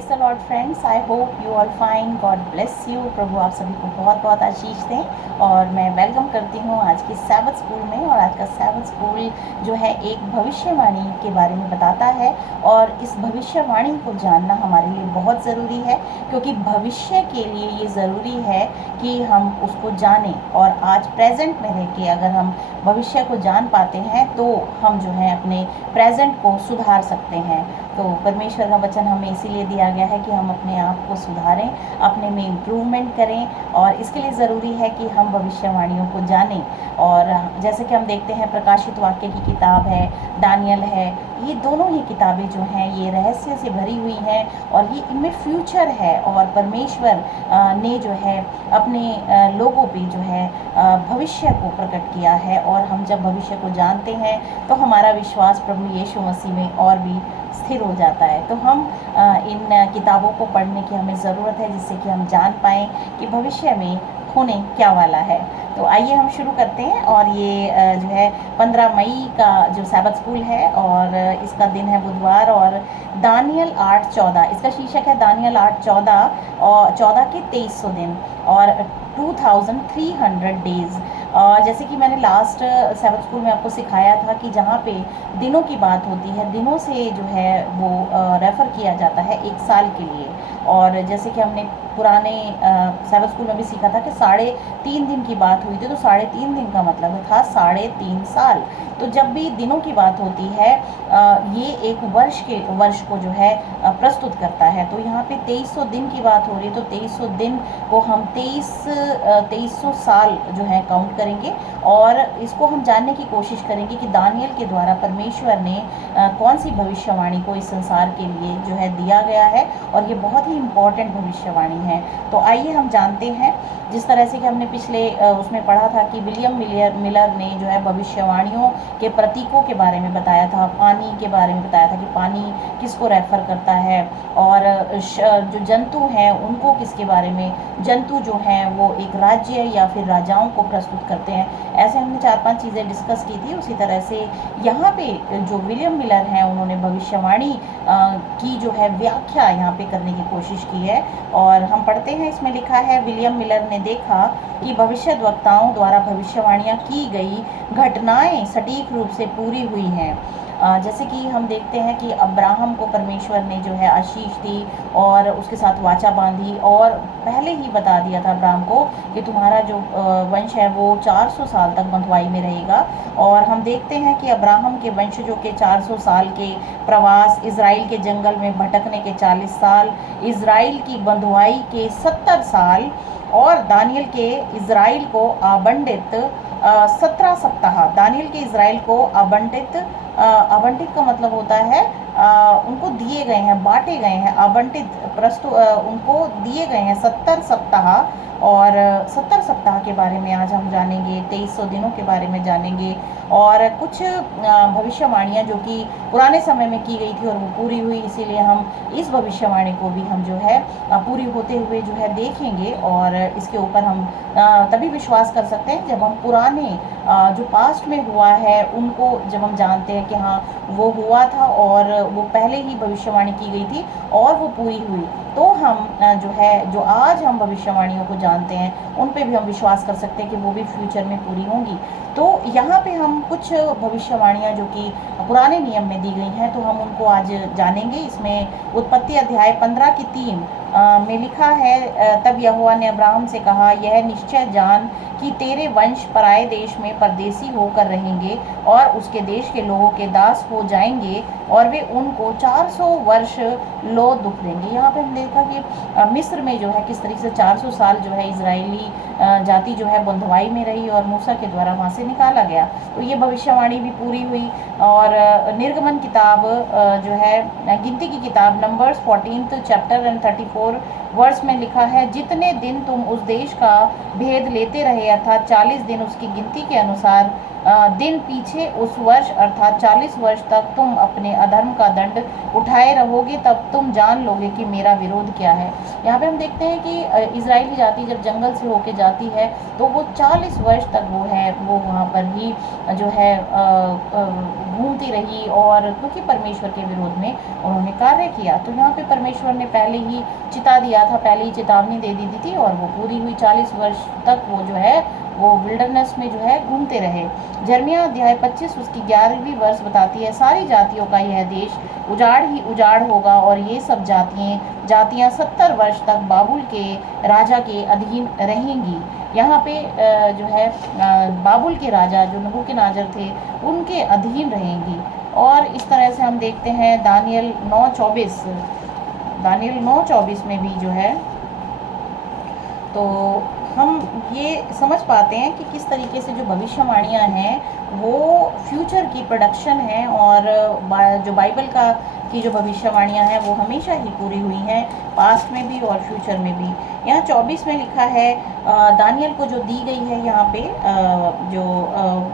Praise the Lord friends, I hope you all fine. God bless you. प्रभु आप सभी को बहुत बहुत आशीष दें। और मैं वेलकम करती हूँ आज के सैबथ स्कूल में। और आज का सैबथ स्कूल जो है एक भविष्यवाणी के बारे में बताता है। और इस भविष्यवाणी को जानना हमारे लिए बहुत ज़रूरी है, क्योंकि भविष्य के लिए ये ज़रूरी है कि हम उसको जानें। और आज प्रेजेंट में रह के अगर हम भविष्य को जान पाते हैं तो हम जो है अपने प्रेजेंट को सुधार सकते हैं। तो परमेश्वर का वचन हमें इसीलिए दिया गया है कि हम अपने आप को सुधारें, अपने में इम्प्रूवमेंट करें। और इसके लिए ज़रूरी है कि हम भविष्यवाणियों को जानें। और जैसे कि हम देखते हैं, प्रकाशित वाक्य की किताब है, दानियल है, ये दोनों ही किताबें जो हैं ये रहस्य से भरी हुई हैं। और ये इनमें फ्यूचर है। और परमेश्वर ने जो है अपने लोगों पे जो है भविष्य को प्रकट किया है। और हम जब भविष्य को जानते हैं तो हमारा विश्वास प्रभु यीशु मसीह में और भी स्थिर हो जाता है। तो हम इन किताबों को पढ़ने की हमें ज़रूरत है, जिससे कि हम जान पाएँ कि भविष्य में होने क्या वाला है। तो आइए हम शुरू करते हैं। और ये जो है 15 मई का जो सैबथ स्कूल है, और इसका दिन है बुधवार। और दानियल 8:14 इसका शीर्षक है। दानियल 8:14 और 14 के 2300 दिन और 2300 डेज़। और जैसे कि मैंने लास्ट सैबथ स्कूल में आपको सिखाया था कि जहाँ पे दिनों की बात होती है, दिनों से जो है वो रेफ़र किया जाता है एक साल के लिए। और जैसे कि हमने पुराने सैबथ स्कूल में भी सीखा था कि 3.5 दिन की बात हुई थी, तो 3.5 दिन का मतलब था 3.5 साल। तो जब भी दिनों की बात होती है, ये एक वर्ष को जो है प्रस्तुत करता है। तो यहाँ पे 2300 दिन की बात हो रही है, तो 2300 दिन को हम 2300 साल जो है काउंट करेंगे। और इसको हम जानने की कोशिश करेंगे कि दानियल के द्वारा परमेश्वर ने कौन सी भविष्यवाणी को इस संसार के लिए जो है दिया गया है। और ये बहुत ही इम्पॉर्टेंट भविष्यवाणी है। तो आइए हम जानते हैं। जिस तरह से कि हमने पिछले उसमें पढ़ा था कि विलियम मिलर ने जो है भविष्यवाणियों के प्रतीकों के बारे में बताया था, पानी के बारे में बताया था कि पानी किसको रेफर करता है। और जो जंतु हैं उनको किसके बारे में, जंतु जो हैं वो एक राज्य या फिर राजाओं को प्रस्तुत करते हैं। ऐसे हमने 4-5 चीज़ें डिस्कस की थी। उसी तरह से यहाँ पे जो विलियम मिलर हैं उन्होंने भविष्यवाणी की जो है व्याख्या यहाँ पे करने की कोशिश की है। और हम पढ़ते हैं, इसमें लिखा है, विलियम मिलर ने देखा कि भविष्यद्वक्ताओं द्वारा भविष्यवाणियाँ की गई घटनाएं सटीक रूप से पूरी हुई हैं। जैसे कि हम देखते हैं कि अब्राहम को परमेश्वर ने जो है आशीष दी और उसके साथ वाचा बांधी, और पहले ही बता दिया था अब्राहम को कि तुम्हारा जो वंश है वो 400 साल तक बंधुआई में रहेगा। और हम देखते हैं कि अब्राहम के वंशजों के 400 साल के प्रवास, इज़राइल के जंगल में भटकने के 40 साल, इज़राइल की बंधुआई के 70 साल, और दानियल के इज़राइल को आवंटित 17 सप्ताह। दानियल के इज़राइल को आवंटित का मतलब होता है उनको दिए गए हैं, बांटे गए हैं। आवंटित उनको दिए गए हैं 70 सप्ताह। और 70 सप्ताह के बारे में आज हम जानेंगे, 2300 दिनों के बारे में जानेंगे। और कुछ भविष्यवाणियाँ जो कि पुराने समय में की गई थी और वो पूरी हुई, इसीलिए हम इस भविष्यवाणी को भी हम जो है पूरी होते हुए जो है देखेंगे। और इसके ऊपर हम तभी विश्वास कर सकते हैं जब हम पुराने जो पास्ट में हुआ है उनको जब हम जानते हैं कि हाँ वो हुआ था और वो पहले ही भविष्यवाणी की गई थी और वो पूरी हुई, तो हम जो आज हम भविष्यवाणियों को जानते हैं उन पे भी हम विश्वास कर सकते हैं कि वो भी फ्यूचर में पूरी होंगी। तो यहाँ पे हम कुछ भविष्यवाणियाँ जो कि पुराने नियम में दी गई हैं, तो हम उनको आज जानेंगे। इसमें उत्पत्ति अध्याय 15 की 3 में लिखा है, तब यहोवा ने अब्राहम से कहा, यह निश्चय जान कि तेरे वंश पराए देश में परदेसी होकर रहेंगे और उसके देश के लोगों के दास हो जाएंगे, और वे उनको 400 वर्ष लो दुख देंगे। यहाँ पे हम देखा कि मिस्र में जो है किस तरीके से 400 साल जो है इजरायली जाति जो है बंधुआई में रही और मूसा के द्वारा वहाँ से निकाला गया। तो ये भविष्यवाणी भी पूरी हुई। और निर्गमन किताब जो है गिनती की किताब नंबर्स 14th चैप्टर एंड 34 वर्ष में लिखा है, जितने दिन तुम उस देश का भेद लेते रहे अर्थात 40 दिन उसकी गिनती के अनुसार दिन पीछे उस वर्ष अर्थात 40 वर्ष तक तुम अपने अधर्म का दंड उठाए रहोगे, तब तुम जान लोगे कि मेरा विरोध क्या है। यहाँ पे हम देखते हैं कि इजरायली जाति जब जंगल से होके जाती है तो वो 40 वर्ष तक वो वहाँ पर ही जो है घूमती रही, और क्योंकि परमेश्वर के विरोध में उन्होंने कार्य किया। तो यहाँ पे परमेश्वर ने पहले ही चिता दिया था, पहले ही चेतावनी दे दी थी, और वो पूरी हुई। 40 वर्ष तक वो जो है वो विल्डरनेस में जो है घूमते रहे। जर्मिया अध्याय 25 उसकी 11वीं वर्ष बताती है, सारी जातियों का यह देश उजाड़ ही उजाड़ होगा, और ये सब जातियां 70 वर्ष तक बाबुल के राजा के अधीन रहेंगी। यहाँ पे जो है बाबुल के राजा जो नबूकदनेस्सर थे उनके अधीन रहेंगी। और इस तरह से हम देखते हैं दानियल 9:24 में भी जो है, तो हम ये समझ पाते हैं कि किस तरीके से जो भविष्यवाणियाँ हैं वो फ्यूचर की प्रोडक्शन है, और जो बाइबल की जो भविष्यवाणियाँ हैं वो हमेशा ही पूरी हुई हैं, पास्ट में भी और फ्यूचर में भी। यहाँ 24 में लिखा है, दानियल को जो दी गई है यहाँ पे जो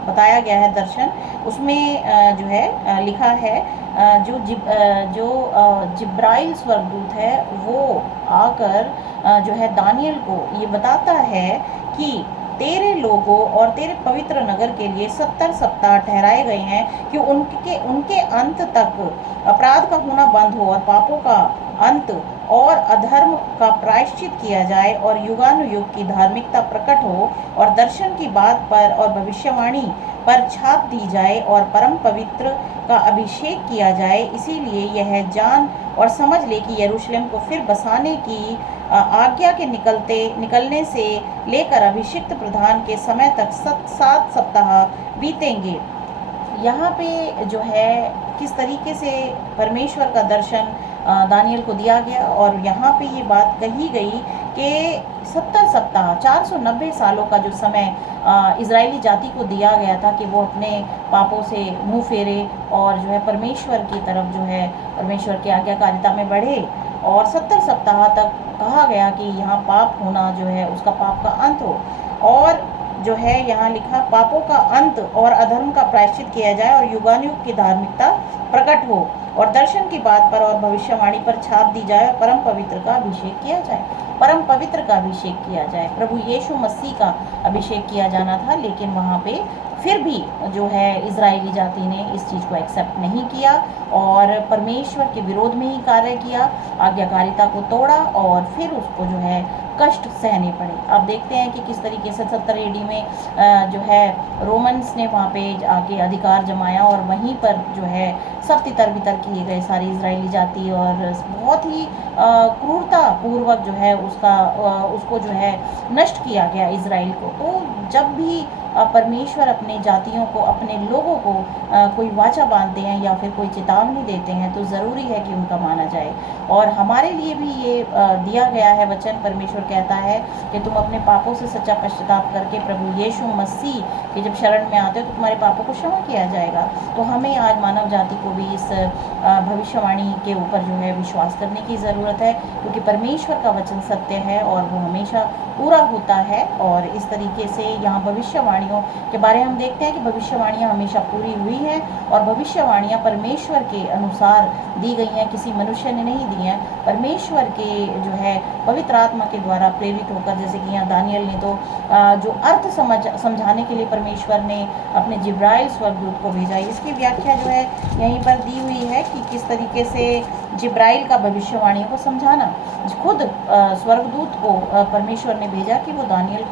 बताया गया है दर्शन, उसमें जो है लिखा है जो जिब्राइल स्वर्गदूत है वो आकर जो है दानियल को ये बताता है कि तेरे लोगों और तेरे पवित्र नगर के लिए 70 सप्ताह ठहराए गए हैं कि उनके अंत तक अपराध का होना बंद हो, और पापों का अंत और अधर्म का प्रायश्चित किया जाए, और युगानुयुग की धार्मिकता प्रकट हो, और दर्शन की बात पर और भविष्यवाणी पर छाप दी जाए, और परम पवित्र का अभिषेक किया जाए। इसीलिए यह जान और समझ ले कि यरूशलेम को फिर बसाने की आज्ञा के निकलने से लेकर अभिषिक्त प्रधान के समय तक 7 सप्ताह बीतेंगे। यहाँ पे जो है किस तरीके से परमेश्वर का दर्शन दानियल को दिया गया, और यहाँ पे ये बात कही गई कि 70 सप्ताह 490 सालों का जो समय इजरायली जाति को दिया गया था कि वो अपने पापों से मुंह फेरे और जो है परमेश्वर की तरफ जो है परमेश्वर की आज्ञाकारिता में बढ़े, और 70 सप्ताह तक कहा गया कि यहाँ पाप होना जो है उसका पाप का अंत हो, और जो है यहाँ लिखा पापों का अंत और अधर्म का प्रायश्चित किया जाए, और युगानुयुग की धार्मिकता प्रकट हो, और दर्शन की बात पर और भविष्यवाणी पर छाप दी जाए, और परम पवित्र का अभिषेक किया जाए। परम पवित्र का अभिषेक किया जाए, प्रभु यीशु मसीह का अभिषेक किया जाना था, लेकिन वहाँ पे फिर भी जो है इजरायली जाति ने इस चीज़ को एक्सेप्ट नहीं किया, और परमेश्वर के विरोध में ही कार्य किया, आज्ञाकारिता को तोड़ा, और फिर उसको जो है कष्ट सहने पड़े। आप देखते हैं कि किस तरीके से 70 AD में जो है रोमन्स ने वहाँ पे आके अधिकार जमाया, और वहीं पर जो है सब तितर बितर किए गए सारी इजरायली जाति, और बहुत ही क्रूरता पूर्वक जो है उसको जो है नष्ट किया गया इजराइल को। तो जब भी परमेश्वर अपने जातियों को, अपने लोगों को कोई वाचा बांधते हैं या फिर कोई चेतावनी देते हैं, तो ज़रूरी है कि उनका माना जाए। और हमारे लिए भी ये दिया गया है वचन, परमेश्वर कहता है कि तुम अपने पापों से सच्चा पश्चाताप करके प्रभु यीशु मसीह के जब शरण में आते हो तो तुम्हारे पापों को क्षमा किया जाएगा। तो हमें आज मानव जाति को भी इस भविष्यवाणी के ऊपर जो है विश्वास करने की ज़रूरत है, क्योंकि परमेश्वर का वचन सत्य है और वो हमेशा पूरा होता है। और इस तरीके से यहाँ भविष्यवाणियों के बारे में हम देखते हैं कि भविष्यवाणियाँ हमेशा पूरी हुई हैं, और भविष्यवाणियाँ परमेश्वर के अनुसार दी गई हैं, किसी मनुष्य ने नहीं दी हैं, परमेश्वर के जो है पवित्र आत्मा के द्वारा प्रेरित होकर। जैसे कि यहाँ दानियल ने तो जो अर्थ समझाने के लिए परमेश्वर ने अपने जिब्राइल स्वर्गदूत को भेजा। इसकी व्याख्या जो है यहीं पर दी हुई है कि किस तरीके से जिब्राइल का भविष्यवाणी को समझाना। खुद स्वर्गदूत को परमेश्वर ने भेजा कि वो दानियल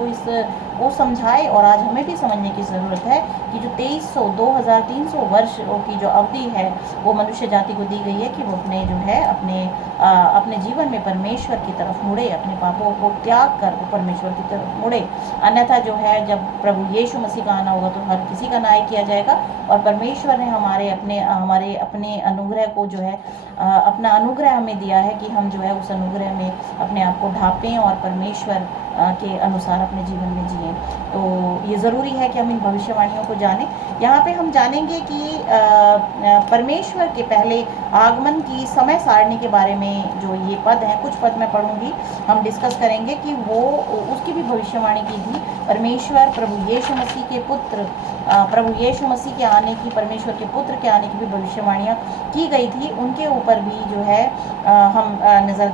को समझाए, और आज हमें भी समझने की ज़रूरत है कि जो 2300 वर्षों की जो अवधि है वो मनुष्य जाति को दी गई है कि वो अपने जो है अपने जीवन में परमेश्वर की तरफ मुड़े, अपने पापों को त्याग कर वो परमेश्वर की तरफ मुड़े। अन्यथा जो है जब प्रभु यीशु मसीह का आना होगा तो हर किसी का न्याय किया जाएगा, और परमेश्वर ने हमारे अपने अनुग्रह को जो है अपना अनुग्रह हमें दिया है कि हम जो है उस अनुग्रह में अपने आप को ढांपें, और परमेश्वर के अनुसार अपने जीवन में जिएं। तो ये ज़रूरी है कि हम इन भविष्यवाणियों को जानें। यहाँ पे हम जानेंगे कि परमेश्वर के पहले आगमन की समय सारणी के बारे में जो ये पद हैं, कुछ पद मैं पढ़ूंगी, हम डिस्कस करेंगे कि वो उसकी भी भविष्यवाणी की थी। परमेश्वर प्रभु यीशु मसीह के पुत्र प्रभु यीशु मसीह के आने की, परमेश्वर के पुत्र के आने की भी भविष्यवाणियाँ की गई थी, उनके ऊपर भी जो है हम नज़र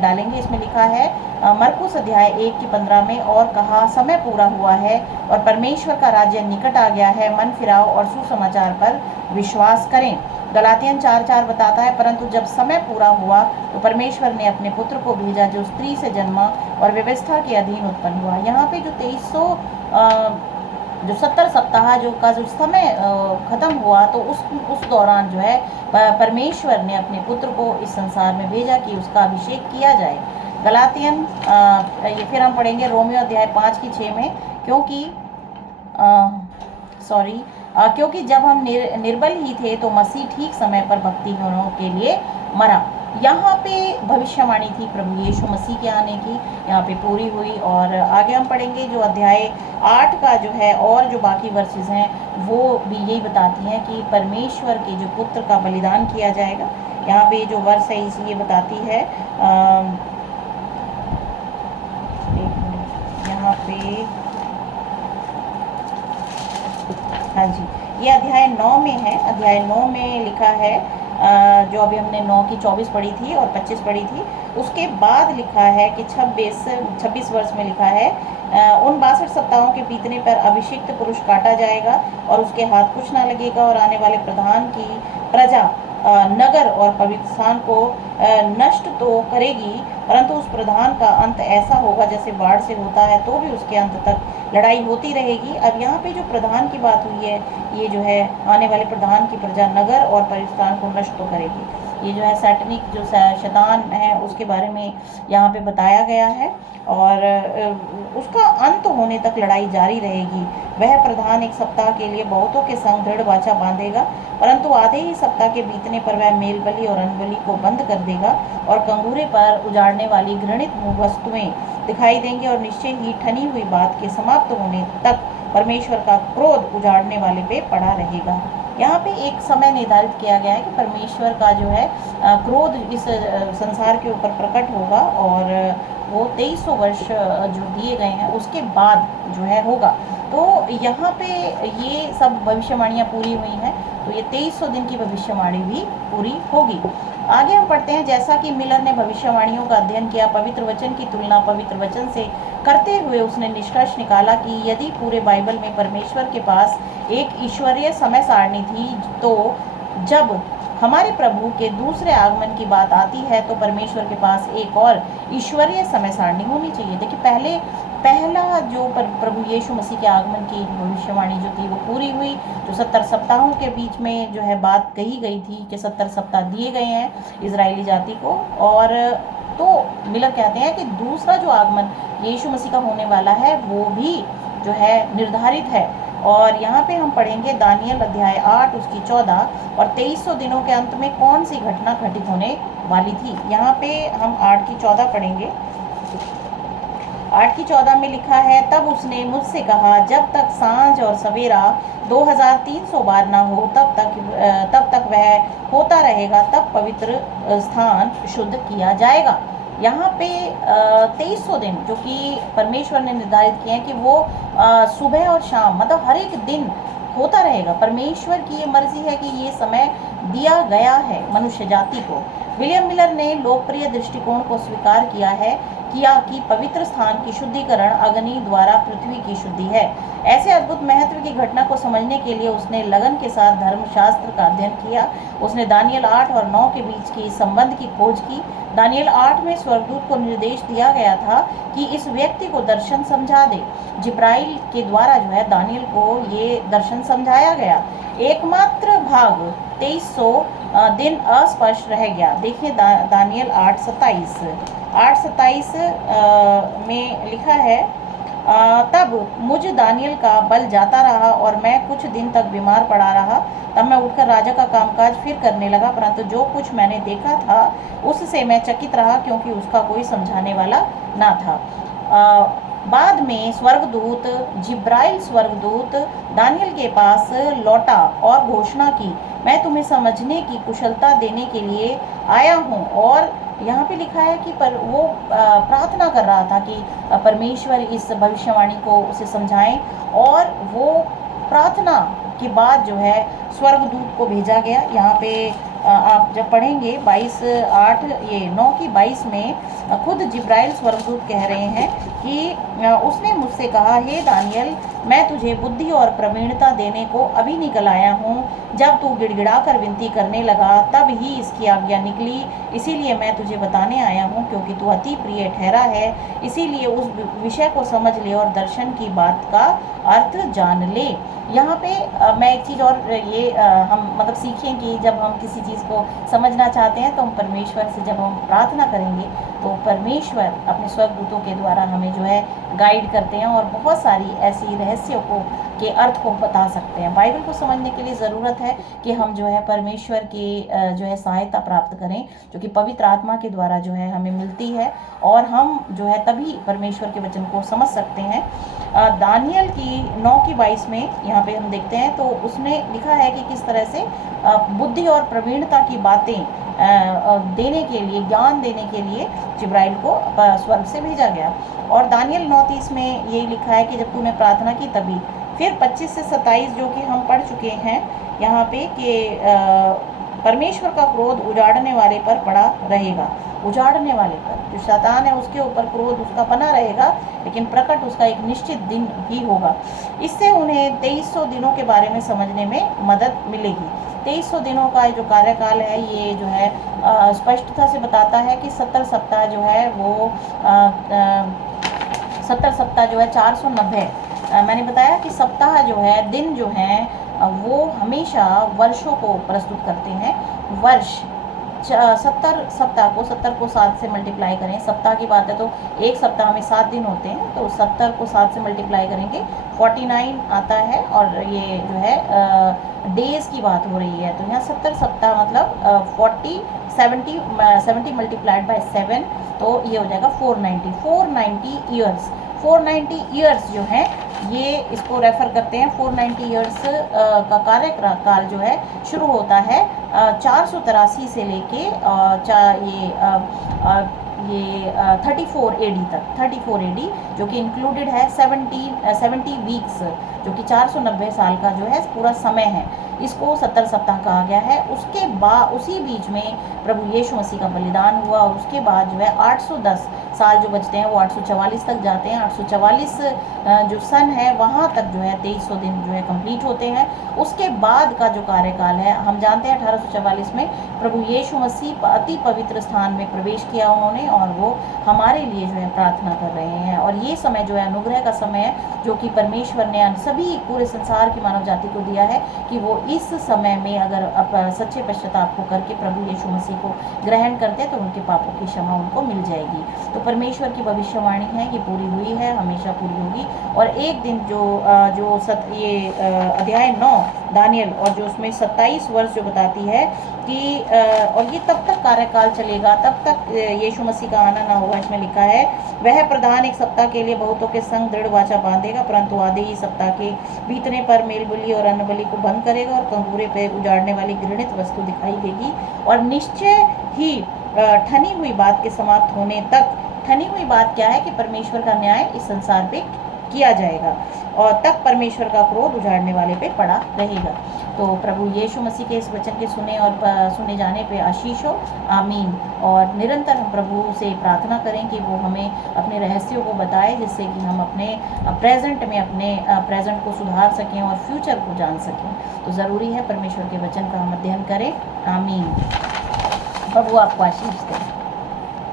डालेंगे। इसमें लिखा है मरकुस अध्याय 1:15 में, और कहा समय पूरा हुआ है और परमेश्वर का राज्य निकट आ गया है, मन फिराओ और सुसमाचार पर विश्वास करें। गलातियन 4:4 बताता है, परंतु जब समय पूरा हुआ तो परमेश्वर ने अपने पुत्र को भेजा जो स्त्री से जन्मा और व्यवस्था के अधीन उत्पन्न हुआ। यहाँ पे जो 70 सप्ताह जो समय ख़त्म हुआ, तो उस दौरान जो है परमेश्वर ने अपने पुत्र को इस संसार में भेजा कि उसका अभिषेक किया जाए। गलातियन ये फिर हम पढ़ेंगे रोमियो अध्याय 5:6 में, क्योंकि जब हम निर्बल ही थे तो मसीह ठीक समय पर भक्तिहीनों के लिए मरा। यहाँ पे भविष्यवाणी थी प्रभु यीशु मसीह के आने की, यहाँ पे पूरी हुई। और आगे हम पढ़ेंगे जो अध्याय 8 का जो है और जो बाकी वर्सेस हैं वो भी यही बताती हैं कि परमेश्वर के जो पुत्र का बलिदान किया जाएगा। यहाँ पे जो वर्ष है ये बताती है, यहाँ पे, हाँ जी, ये अध्याय 9 में है। अध्याय 9 में लिखा है, जो अभी हमने 9 की 24 पढ़ी थी और 25 पढ़ी थी, उसके बाद लिखा है कि 26 वर्ष में लिखा है, उन 62 सप्ताहों के बीतने पर अभिषिक्त पुरुष काटा जाएगा और उसके हाथ कुछ ना लगेगा, और आने वाले प्रधान की प्रजा नगर और पवित्र स्थान को नष्ट तो करेगी, परंतु उस प्रधान का अंत ऐसा होगा जैसे बाढ़ से होता है, तो भी उसके अंत तक लड़ाई होती रहेगी। अब यहाँ पे जो प्रधान की बात हुई है, ये जो है आने वाले प्रधान की प्रजा नगर और पवित्र स्थान को नष्ट तो करेगी। ये जो है सैटनिक जो शैतान है उसके बारे में यहाँ पे बताया गया है, और उसका अंत होने तक लड़ाई जारी रहेगी। वह प्रधान 1 सप्ताह के लिए बहुतों के संग दृढ़ वाचा बांधेगा, परंतु आधे ही सप्ताह के बीतने पर वह मेल बलि और अनबलि को बंद कर देगा, और कंगूरे पर उजाड़ने वाली घृणित वस्तुएं दिखाई देंगी, और निश्चय ही ठनी हुई बात के समाप्त होने तक परमेश्वर का क्रोध उजाड़ने वाले पे पड़ा रहेगा। यहाँ पे एक समय निर्धारित किया गया है कि परमेश्वर का जो है क्रोध इस संसार के ऊपर प्रकट होगा, और वो 2300 वर्ष जो दिए गए हैं उसके बाद जो है होगा। तो यहाँ पे ये सब भविष्यवाणियाँ पूरी हुई हैं, तो ये 2300 दिन की भविष्यवाणी भी पूरी होगी। आगे हम पढ़ते हैं, जैसा कि मिलर ने भविष्यवाणियों का अध्ययन किया, पवित्र वचन की तुलना पवित्र वचन से करते हुए उसने निष्कर्ष निकाला कि यदि पूरे बाइबल में परमेश्वर के पास एक ईश्वरीय समय सारणी थी, तो जब हमारे प्रभु के दूसरे आगमन की बात आती है तो परमेश्वर के पास एक और ईश्वरीय समय सारणी होनी चाहिए। देखिए, पहला जो प्रभु यीशु मसीह के आगमन की भविष्यवाणी जो थी वो पूरी हुई, जो 70 सप्ताहों के बीच में जो है बात कही गई थी कि 70 सप्ताह दिए गए हैं इजरायली जाति को। और तो मिलर कहते हैं कि दूसरा जो आगमन यीशु मसीह का होने वाला है वो भी जो है निर्धारित है। और यहाँ पे हम पढ़ेंगे दानियल अध्याय 8 उसकी 14, और 2300 दिनों के अंत में कौन सी घटना घटित होने वाली थी। यहाँ पे हम 8 की 14 पढ़ेंगे। 8 की 14 में लिखा है, तब उसने मुझसे कहा, जब तक सांझ और सवेरा 2300 बार ना हो तब तक वह होता रहेगा, तब पवित्र स्थान शुद्ध किया जाएगा। यहाँ पे 2300 दिन जो कि परमेश्वर ने निर्धारित किए हैं कि वो सुबह और शाम, मतलब हर एक दिन होता रहेगा। परमेश्वर की ये मर्जी है कि ये समय दिया गया है मनुष्य जाति को। विलियम मिलर ने लोकप्रिय दृष्टिकोण को स्वीकार किया कि पवित्र स्थान की शुद्धिकरण अग्नि द्वारा पृथ्वी की शुद्धि है। ऐसे अद्भुत महत्व की घटना को समझने के लिए उसने लगन के साथ धर्मशास्त्र का अध्ययन किया। उसने दानियल 8 और 9 के बीच की संबंध की खोज की। दानियल 8 में स्वर्गदूत को निर्देश दिया गया था कि इस व्यक्ति को दर्शन समझा दे। जिब्राइल के द्वारा जो है दानियल को ये दर्शन समझाया गया। एकमात्र भाग 2300 दिन अस्पष्ट रह गया। देखिए दानियल 8:27 में लिखा है, तब मुझ दानियल का बल जाता रहा और मैं कुछ दिन तक बीमार पड़ा रहा। तब मैं उठकर राजा का कामकाज फिर करने लगा, परंतु जो कुछ मैंने देखा था उससे मैं चकित रहा, क्योंकि उसका कोई समझाने वाला ना था। बाद में स्वर्गदूत जिब्राइल स्वर्गदूत दानियल के पास लौटा और घोषणा की, मैं तुम्हें समझने की कुशलता देने के लिए आया हूँ। और यहाँ पे लिखा है कि पर वो प्रार्थना कर रहा था कि परमेश्वर इस भविष्यवाणी को उसे समझाएं, और वो प्रार्थना के बाद जो है स्वर्गदूत को भेजा गया। यहाँ पे आप जब पढ़ेंगे 22:8 ये 9:22 में खुद जिब्राइल स्वर्गदूत कह रहे हैं कि उसने मुझसे कहा, हे दानियल, मैं तुझे बुद्धि और प्रवीणता देने को अभी निकल आया हूँ। जब तू गिड़गिड़ा कर विनती करने लगा तब ही इसकी आज्ञा निकली, इसीलिए मैं तुझे बताने आया हूँ, क्योंकि तू अति प्रिय ठहरा है। इसीलिए उस विषय को समझ ले और दर्शन की बात का अर्थ जान ले। यहाँ पे मैं एक चीज़ और ये हम मतलब सीखें कि जब हम किसी चीज़ को समझना चाहते हैं तो हम परमेश्वर से जब हम प्रार्थना करेंगे तो परमेश्वर अपने स्वर्गदूतों के द्वारा हमें जो है गाइड करते हैं और बहुत सारी ऐसी रहस्यों को के अर्थ को बता सकते हैं। बाइबल को समझने के लिए ज़रूरत है कि हम जो है परमेश्वर की जो है सहायता प्राप्त करें, जो कि पवित्र आत्मा के द्वारा जो है हमें मिलती है, और हम जो है तभी परमेश्वर के वचन को समझ सकते हैं। दानियल की 9:22 में यहाँ पे हम देखते हैं तो उसने लिखा है कि किस तरह से बुद्धि और प्रवीणता की बातें देने के लिए, ज्ञान देने के लिए जिब्राइल को स्वर्ग से भेजा गया। और दानियल 9:30 में यही लिखा है कि जब तूने प्रार्थना की तभी। फिर 25 से 27 जो कि हम पढ़ चुके हैं यहाँ पे कि परमेश्वर का क्रोध उजाड़ने वाले पर पड़ा रहेगा। उजाड़ने वाले पर, जो शैतान है उसके ऊपर क्रोध उसका बना रहेगा, लेकिन प्रकट उसका एक निश्चित दिन ही होगा। इससे उन्हें 2300 दिनों के बारे में समझने में मदद मिलेगी। 2300 दिनों का जो कार्यकाल है ये जो है स्पष्टता से बताता है कि 70 सप्ताह जो है वो 70 सप्ताह जो है 490। मैंने बताया कि सप्ताह जो है, दिन जो है वो हमेशा वर्षों को प्रस्तुत करते हैं। वर्ष 70 सप्ताह को 70 को 7 से मल्टीप्लाई करें, सप्ताह की बात है तो एक सप्ताह में 7 दिन होते हैं, तो 70 को 7 से मल्टीप्लाई करेंगे 49 आता है, और ये जो है डेज की बात हो रही है, तो यहाँ 70 सप्ताह मतलब 70 मल्टीप्लाइड बाय 7, तो ये हो जाएगा 490 ईयर्स। 490 ईयर्स जो है ये इसको रेफर करते हैं। 490 ईयर्स का कार्यकाल जो है शुरू होता है 483 से लेके ये 34 AD तक, 34 AD जो कि इंक्लूडेड है 70 वीक्स, जो कि 490 साल का जो है पूरा समय है, इसको 70 सप्ताह कहा गया है। उसके बाद उसी बीच में प्रभु यीशु मसीह का बलिदान हुआ, और उसके बाद जो है 810 साल जो बचते हैं वो 844 तक जाते हैं। 844 जो सन है वहाँ तक जो है 2300 दिन जो है कंप्लीट होते हैं। उसके बाद का जो कार्यकाल है, हम जानते हैं 1844 में प्रभु यीशु मसीह अति पवित्र स्थान में प्रवेश किया उन्होंने, और वो हमारे लिए जो है प्रार्थना कर रहे हैं। और ये समय जो है अनुग्रह का समय है, जो कि परमेश्वर ने सभी पूरे संसार की मानव जाति को दिया है कि वो इस समय में अगर सच्चे पश्चाताप को करके प्रभु यीशु मसीह को ग्रहण करते हैं तो उनके पापों की क्षमा उनको मिल जाएगी। तो परमेश्वर की भविष्यवाणी है ये पूरी हुई है, हमेशा पूरी होगी। और एक दिन ये अध्याय 9 दानियल, और जो उसमें 27 वर्ष जो बताती है कि और ये तब तक कार्यकाल चलेगा, तब तक यीशु मसीह का आना ना होगा। इसमें लिखा है, वह प्रधान एक सप्ताह के लिए बहुतों के संग दृढ़ वाचा बांधेगा, परंतु आधे ही सप्ताह के बीतने पर मेल बलि और अन्न बलि को बंद करेगा, और कंगूरे पे उजाड़ने वाली घृणित वस्तु दिखाई देगी। और निश्चय ही ठनी हुई बात के समाप्त होने तक, ठनी हुई बात क्या है कि परमेश्वर का न्याय इस संसार पे किया जाएगा, और तब परमेश्वर का क्रोध उजाड़ने वाले पे पड़ा रहेगा। तो प्रभु यीशु मसीह के इस वचन के सुने जाने पे आशीष हो, आमीन। और निरंतर हम प्रभु से प्रार्थना करें कि वो हमें अपने रहस्यों को बताए, जिससे कि हम अपने प्रेजेंट को सुधार सकें और फ्यूचर को जान सकें। तो ज़रूरी है परमेश्वर के वचन का हम अध्ययन करें। आमीन। प्रभु आपको आशीष दें।